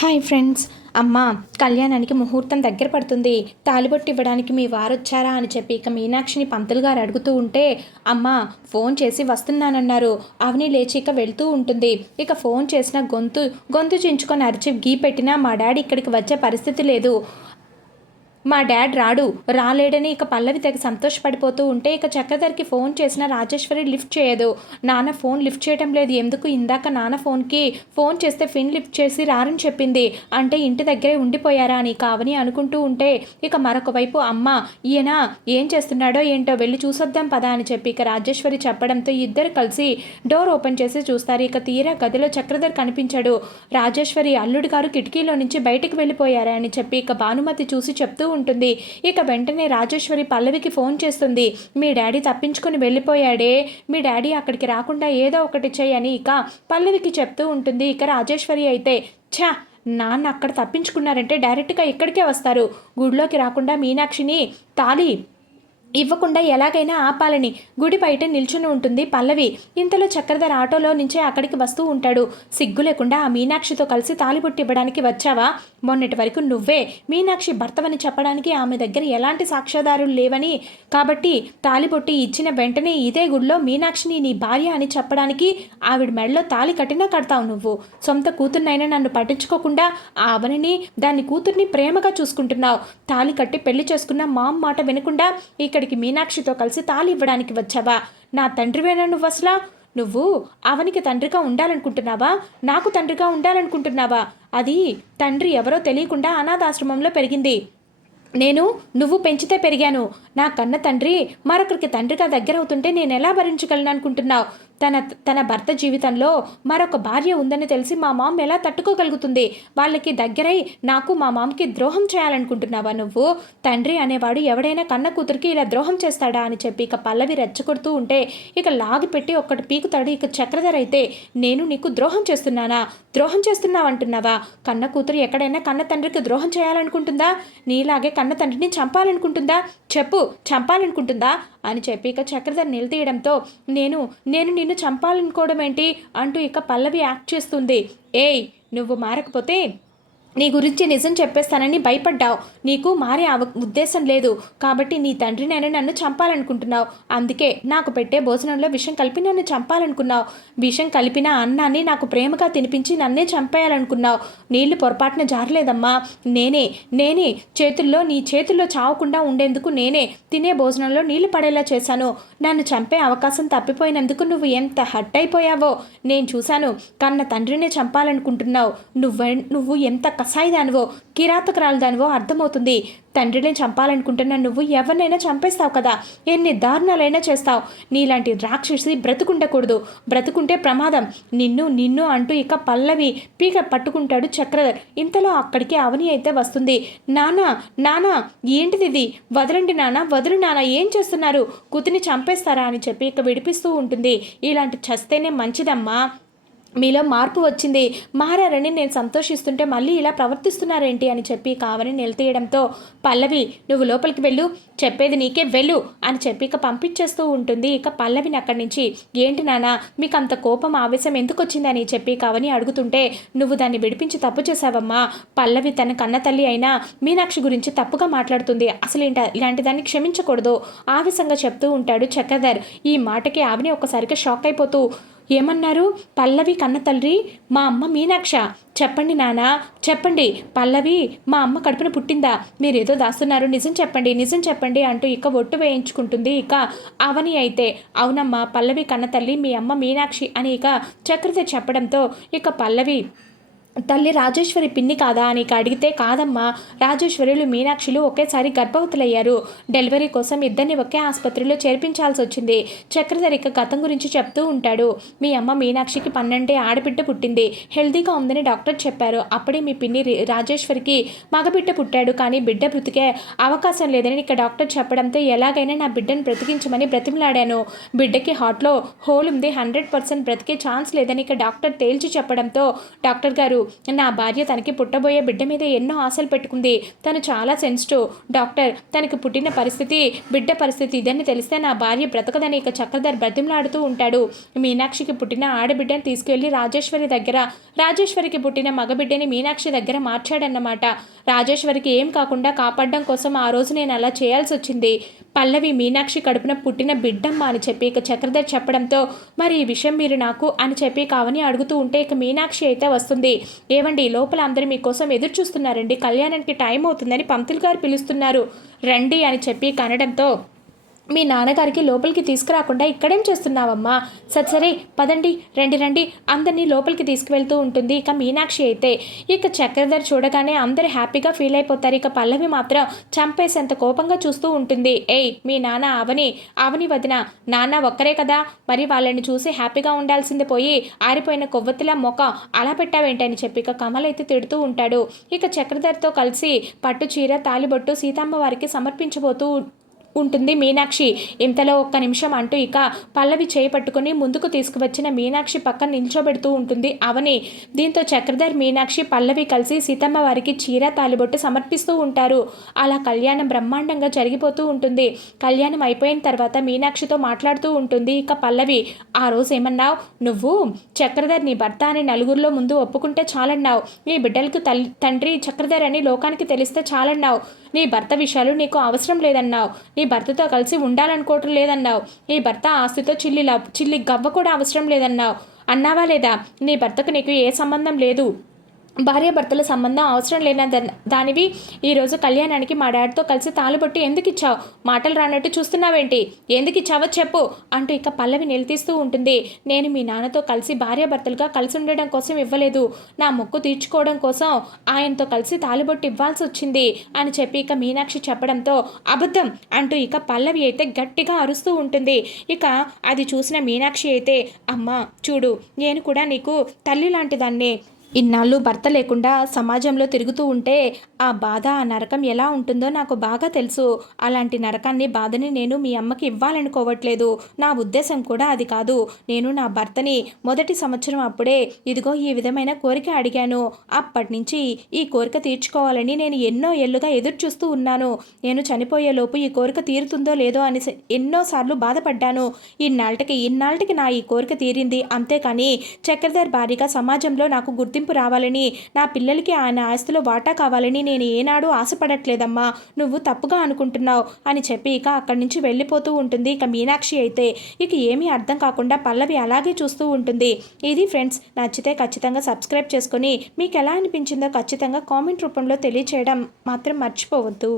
Hi friends. అమ్మ, కళ్యాణానికి ముహూర్తం దగ్గర పడుతుంది, తాలిబొట్టు ఇవ్వడానికి మీ వారొచ్చారా అని చెప్పి ఇక మీనాక్షిని పంతులు గారు అడుగుతూ ఉంటే, అమ్మ ఫోన్ చేసి వస్తున్నానన్నారు. అవని లేచి ఇక వెళ్తూ ఉంటుంది. ఇక ఫోన్ చేసిన గొంతు చించుకొని అరిచి గీ పెట్టినా మా డాడీ ఇక్కడికి వచ్చే పరిస్థితి లేదు, మా డాడ్ రాలేడని ఇక పల్లవి తెగ సంతోషపడిపోతూ ఉంటే, ఇక చక్రధర్కి ఫోన్ చేసిన రాజేశ్వరి లిఫ్ట్ చేయదు. నాన్న ఫోన్ లిఫ్ట్ చేయడం లేదు ఎందుకు, ఇందాక నాన్న ఫోన్కి ఫోన్ చేస్తే ఫిన్ లిఫ్ట్ చేసి రారని చెప్పింది, అంటే ఇంటి దగ్గరే ఉండిపోయారా అని కావని అనుకుంటూ ఉంటే, ఇక మరొక వైపు అమ్మ, ఈయన ఏం చేస్తున్నాడో ఏంటో వెళ్ళి చూసొద్దాం పదా అని చెప్పి ఇక రాజేశ్వరి చెప్పడంతో ఇద్దరు కలిసి డోర్ ఓపెన్ చేసి చూస్తారు. ఇక తీరా గదిలో చక్రధర్ కనిపించాడు. రాజేశ్వరి అల్లుడు గారు కిటికీలో నుంచి బయటకు వెళ్ళిపోయారా అని చెప్పి ఇక భానుమతి చూసి చెప్తూ ఉంటుంది. ఇక వెంటనే రాజేశ్వరి పల్లవికి ఫోన్ చేస్తుంది. మీ డాడీ తప్పించుకొని వెళ్ళిపోయాడే, మీ డాడీ అక్కడికి రాకుండా ఏదో ఒకటి చేయని ఇక పల్లవికి చెప్తూ ఉంటుంది. ఇక రాజేశ్వరి అయితే, ఛా, నాన్న అక్కడ తప్పించుకున్నారంటే డైరెక్ట్గా ఇక్కడికే వస్తారు, గుడిలోకి రాకుండా మీనాక్షిని తాళి ఇవ్వకుండా ఎలాగైనా ఆపాలని గుడి బయట నిల్చుని ఉంటుంది పల్లవి. ఇంతలో చక్రధర్ ఆటోలో నుంచే అక్కడికి వస్తూ ఉంటాడు. సిగ్గు లేకుండా ఆ మీనాక్షితో కలిసి తాలిబొట్టు ఇవ్వడానికి వచ్చావా? మొన్నటి వరకు నువ్వే మీనాక్షి భర్తవని చెప్పడానికి ఆమె దగ్గర ఎలాంటి సాక్ష్యాధారులు లేవని, కాబట్టి తాలిబొట్టి ఇచ్చిన వెంటనే ఇదే గుడిలో మీనాక్షిని నీ భార్య అని చెప్పడానికి ఆవిడ మెడలో తాలి కట్టినా కడతావు నువ్వు. సొంత కూతుర్నైనా నన్ను పట్టించుకోకుండా ఆ అవనిని, దాన్ని కూతుర్ని ప్రేమగా చూసుకుంటున్నావు. తాలి కట్టి పెళ్లి చేసుకున్న మామ్ మాట వినకుండా ఇక్కడికి మీనాక్షితో కలిసి తాళి ఇవ్వడానికి వచ్చావా? నా తండ్రివేనా నువ్వు అసలా? నువ్వు అవనికి తండ్రిగా ఉండాలనుకుంటున్నావా? నాకు తండ్రిగా ఉండాలనుకుంటున్నావా? అది తండ్రి ఎవరో తెలియకుండా అనాథాశ్రమంలో పెరిగింది. నువ్వు పెంచితే పెరిగాను. నా కన్న తండ్రి మరొకరికి తండ్రిగా దగ్గరవుతుంటే నేను ఎలా భరించగలను అనుకుంటున్నావు? తన భర్త జీవితంలో మరొక భార్య ఉందని తెలిసి మా మామ్ ఎలా తట్టుకోగలుగుతుంది? వాళ్ళకి దగ్గరై నాకు మా మామ్కి ద్రోహం చేయాలనుకుంటున్నావా నువ్వు? తండ్రి అనేవాడు ఎవడైనా కన్న కూతురికి ఇలా ద్రోహం చేస్తాడా అని చెప్పి ఇక పల్లవి రెచ్చగొడుతూ ఉంటే, ఇక లాగి పెట్టి ఒక్కటి పీకుతాడు. ఇక చక్రధర్ అయితే, నేను నీకు ద్రోహం చేస్తున్నానా? ద్రోహం చేస్తున్నావు అంటున్నావా? కన్న కూతురు ఎక్కడైనా కన్న తండ్రికి ద్రోహం చేయాలనుకుంటుందా? నీలాగే కన్న తండ్రిని చంపాలనుకుంటుందా? చెప్పు, చంపాలనుకుంటుందా అని చెప్పి ఇక చక్రధర్ నిలదీయడంతో, నేను నిన్ను చంపాలనుకోవడం ఏంటి అంటూ ఇక పల్లవి యాక్ట్ చేస్తుంది. ఏయ్, నువ్వు మారకపోతే నీ గురించి నిజం చెప్పేస్తానని భయపడ్డావు. నీకు మారే ఉద్దేశం లేదు కాబట్టి నీ తండ్రినైనా నన్ను చంపాలనుకుంటున్నావు. అందుకే నాకు పెట్టే భోజనంలో విషం కలిపి నన్ను చంపాలనుకున్నావు. విషం కలిపిన అన్నాన్ని నాకు ప్రేమగా తినిపించి నన్నే చంపేయాలనుకున్నావు. నీళ్లు పొరపాటున జారలేదమ్మా. నేనే నీ చేతుల్లో చావకుండా ఉండేందుకు నేనే తినే భోజనంలో నీళ్లు పడేలా చేశాను. నన్ను చంపే అవకాశం తప్పిపోయినందుకు నువ్వు ఎంత హట్ అయిపోయావో నేను చూశాను. కన్న తండ్రినే చంపాలనుకుంటున్నావు. నువ్వు ఎంత కసాయిదానివో, కిరాతకురాలదానివో అర్థమవుతుంది. తండ్రిని చంపాలనుకుంటున్నా నువ్వు ఎవరినైనా చంపేస్తావు కదా, ఎన్ని దారుణాలైనా చేస్తావు. నీలాంటి రాక్షసి బ్రతుకుండకూడదు, బ్రతుకుంటే ప్రమాదం. నిన్ను అంటూ ఇక పల్లవి పీక పట్టుకుంటాడు చక్రధర్. ఇంతలో అక్కడికి అవని అయితే వస్తుంది. నానా ఏంటిది? వదలండి నాన్న, వదులు నాన్న, ఏం చేస్తున్నారు? కూతుని చంపేస్తారా అని చెప్పి ఇక విడిపిస్తూ ఉంటుంది. ఇలాంటి చస్తేనే మంచిదమ్మా, మీలో మార్పు వచ్చింది, మారారని నేను సంతోషిస్తుంటే మళ్ళీ ఇలా ప్రవర్తిస్తున్నారేంటి అని చెప్పి కావని నిలతీయడంతో, పల్లవి నువ్వు లోపలికి వెళ్ళు, చెప్పేది నీకే వెళ్ళు అని చెప్పి ఇక పంపించేస్తూ ఉంటుంది. ఇక పల్లవిని అక్కడి నుంచి, ఏంటి నాన్న మీకు అంత కోపం ఆవేశం ఎందుకు వచ్చిందని చెప్పి కావని అడుగుతుంటే, నువ్వు దాన్ని విడిపించి తప్పు చేశావమ్మా. పల్లవి తన కన్న తల్లి అయినా మీనాక్షి గురించి తప్పుగా మాట్లాడుతుంది, అసలు ఇలాంటి దాన్ని క్షమించకూడదు ఆవేశంగా చెప్తూ ఉంటాడు చక్రధర్. ఈ మాటకి ఆవిని ఒక్కసారిగా షాక్ అయిపోతూ, ఏమన్నారు? పల్లవి కన్న తల్లి మా అమ్మ మీనాక్ష? చెప్పండి నాన్న, చెప్పండి. పల్లవి మా అమ్మ కడుపున పుట్టిందా? మీరేదో దాస్తున్నారు, నిజం చెప్పండి అంటూ ఇక ఒట్టు వేయించుకుంటుంది. ఇక అవని అయితే, అవునమ్మా, పల్లవి కన్న తల్లి మీ అమ్మ మీనాక్షి అని ఇక చక్రధర్ చెప్పడంతో, ఇక పల్లవి తల్లి రాజేశ్వరి పిన్ని కాదా అని అడిగితే, కాదమ్మా, రాజేశ్వరులు మీనాక్షిలు ఒకేసారి గర్భవతులయ్యారు. డెలివరీ కోసం ఇద్దరిని ఒకే ఆసుపత్రిలో చేర్పించాల్సి వచ్చింది. చక్రధర్ ఇక గతం గురించి చెప్తూ ఉంటాడు. మీ అమ్మ మీనాక్షికి 12 ఆడబిడ్డ పుట్టింది, హెల్దీగా ఉందని డాక్టర్ చెప్పారు. అప్పుడే మీ పిన్ని రాజేశ్వరికి మగబిడ్డ పుట్టాడు, కానీ బిడ్డ బ్రతికే అవకాశం లేదని ఇక డాక్టర్ చెప్పడంతో ఎలాగైనా నా బిడ్డను బ్రతికించమని బ్రతిమలాడాను. బిడ్డకి హార్ట్లో హోల్ ఉంది, 100% బ్రతికే ఛాన్స్ లేదని ఇక డాక్టర్ తేల్చి చెప్పడంతో, డాక్టర్ గారు నా భార్య తనకి పుట్టబోయే బిడ్డ మీద ఎన్నో ఆశలు పెట్టుకుంది. తను చాలా సెన్సిటివ్ డాక్టర్. తనకి పుట్టిన పరిస్థితి, బిడ్డ పరిస్థితి ఇదని తెలిస్తే నా భార్య బ్రతకదని ఇక చక్రధర్ బ్రతిమలాడుతూ ఉంటాడు. మీనాక్షికి పుట్టిన ఆడబిడ్డని తీసుకెళ్లి రాజేశ్వరి దగ్గర, రాజేశ్వరికి పుట్టిన మగబిడ్డని మీనాక్షి దగ్గర మార్చాడన్నమాట. రాజేశ్వరికి ఏం కాకుండా కాపాడడం కోసం ఆ రోజు నేను అలా చేయాల్సి వచ్చింది. పల్లవి మీనాక్షి కడుపున పుట్టిన బిడ్డమ్మ అని చెప్పి ఇక చక్రధర్ చెప్పడంతో, మరి ఈ విషయం మీరు నాకు అని చెప్పి కావని అడుగుతూ ఉంటే ఇక మీనాక్షి అయితే వస్తుంది. ఏవండి, లోపల అందరూ మీకోసం ఎదురు చూస్తున్నారండి, కళ్యాణానికి టైం అవుతుందని పంతులు గారు పిలుస్తున్నారు, రండి అని చెప్పి కనడంతో, మీ నాన్నగారికి లోపలికి తీసుకురాకుండా ఇక్కడేం చేస్తున్నావమ్మా? సరే పదండి, రండి అందరినీ లోపలికి తీసుకువెళ్తూ ఉంటుంది ఇక మీనాక్షి అయితే. ఇక చక్రధర్ చూడగానే అందరూ హ్యాపీగా ఫీల్ అయిపోతారు. ఇక పల్లవి మాత్రం చంపేసేంత కోపంగా చూస్తూ ఉంటుంది. ఏయ్, మీ నాన్న అవని వదిన నాన్న ఒక్కరే కదా, మరి వాళ్ళని చూసి హ్యాపీగా ఉండాల్సింది పోయి ఆరిపోయిన కొవ్వొత్తిలా మొక్క అలా పెట్టావేంటని చెప్పి ఇక కమల్ అయితే తిడుతూ ఉంటాడు. ఇక చక్రధర్తో కలిసి పట్టు చీర, తాలిబొట్టు సీతమ్మ వారికి సమర్పించబోతూ ఉంటుంది మీనాక్షి. ఇంతలో ఒక్క నిమిషం అంటూ ఇక పల్లవి చేయి పట్టుకుని ముందుకు తీసుకువచ్చిన మీనాక్షి పక్కన నిల్చోబెడుతూ ఉంటుంది అవని. దీంతో చక్రధర్, మీనాక్షి, పల్లవి కలిసి సీతమ్మ వారికి చీర, తాలిబొట్టు సమర్పిస్తూ ఉంటారు. అలా కళ్యాణం బ్రహ్మాండంగా జరిగిపోతూ ఉంటుంది. కళ్యాణం అయిపోయిన తర్వాత మీనాక్షితో మాట్లాడుతూ ఉంటుంది ఇక పల్లవి. ఆ రోజు ఏమన్నావు నువ్వు? చక్రధర్ నీ భర్త అని నలుగురిలో ముందు ఒప్పుకుంటే చాలన్నావు. నీ బిడ్డలకు తండ్రి చక్రధర్ అని లోకానికి తెలిస్తే చాలన్నావు. నీ భర్త విషయాలు నీకు అవసరం లేదన్నావు. నీ భర్తతో కలిసి ఉండాలనుకోవటం లేదన్నావు. నీ భర్త ఆస్తితో చిల్లి గవ్వ కూడా అవసరం లేదన్నావు. అన్నావా లేదా? నీ భర్తకు నీకు ఏ సంబంధం లేదు, భార్యాభర్తల సంబంధం అవసరం లేన దానివి ఈరోజు కళ్యాణానికి మా డాడీతో కలిసి తాళిబొట్టు ఎందుకు ఇచ్చావు? మాటలు రానట్టు చూస్తున్నావేంటి? ఎందుకు ఇచ్చావో చెప్పు అంటూ ఇక పల్లవి నిలదీస్తూ ఉంటుంది. నేను మీ నాన్నతో కలిసి భార్యాభర్తలుగా కలిసి ఉండడం కోసం ఇవ్వలేదు, నా మొక్కు తీర్చుకోవడం కోసం ఆయనతో కలిసి తాళిబొట్టు ఇవ్వాల్సి వచ్చింది అని చెప్పి ఇక మీనాక్షి చెప్పడంతో, అబద్ధం అంటూ ఇక పల్లవి అయితే గట్టిగా అరుస్తూ ఉంటుంది. ఇక అది చూసిన మీనాక్షి అయితే, అమ్మా చూడు, నేను కూడా నీకు తల్లి లాంటి దాన్ని. ఇన్నాళ్ళు భర్త లేకుండా సమాజంలో తిరుగుతూ ఉంటే ఆ బాధ, ఆ నరకం ఎలా ఉంటుందో నాకు బాగా తెలుసు. అలాంటి నరకాన్ని, బాధని నేను మీ అమ్మకి ఇవ్వాలనుకోవట్లేదు. నా ఉద్దేశం కూడా అది కాదు. నేను నా భర్తని మొదటి సంవత్సరం అప్పుడే ఇదిగో ఈ విధమైన కోరిక అడిగాను. అప్పటి నుంచి ఈ కోరిక తీర్చుకోవాలని నేను ఎన్నో ఏళ్ళుగా ఎదురు చూస్తూ ఉన్నాను. నేను చనిపోయేలోపు ఈ కోరిక తీరుతుందో లేదో అని ఎన్నోసార్లు బాధపడ్డాను. ఇన్నాళ్ళకి నా ఈ కోరిక తీరింది. అంతేకాని చక్రధర్ భారీగా సమాజంలో నాకు గుర్తింపు రావాలని, నా పిల్లలకి ఆయన ఆస్తిలో వాటా కావాలని నేను ఏనాడు ఆశపడట్లేదమ్మా, నువ్వు తప్పుగా అనుకుంటున్నావు అని చెప్పి ఇక అక్కడి నుంచి వెళ్ళిపోతూ ఉంటుంది ఇక మీనాక్షి అయితే. ఇక ఏమీ అర్థం కాకుండా పల్లవి అలాగే చూస్తూ ఉంటుంది. ఇది ఫ్రెండ్స్, నచ్చితే ఖచ్చితంగా సబ్స్క్రైబ్ చేసుకొని మీకు ఎలా అనిపించిందో ఖచ్చితంగా కామెంట్ రూపంలో తెలియచేయడం మాత్రం మర్చిపోవద్దు.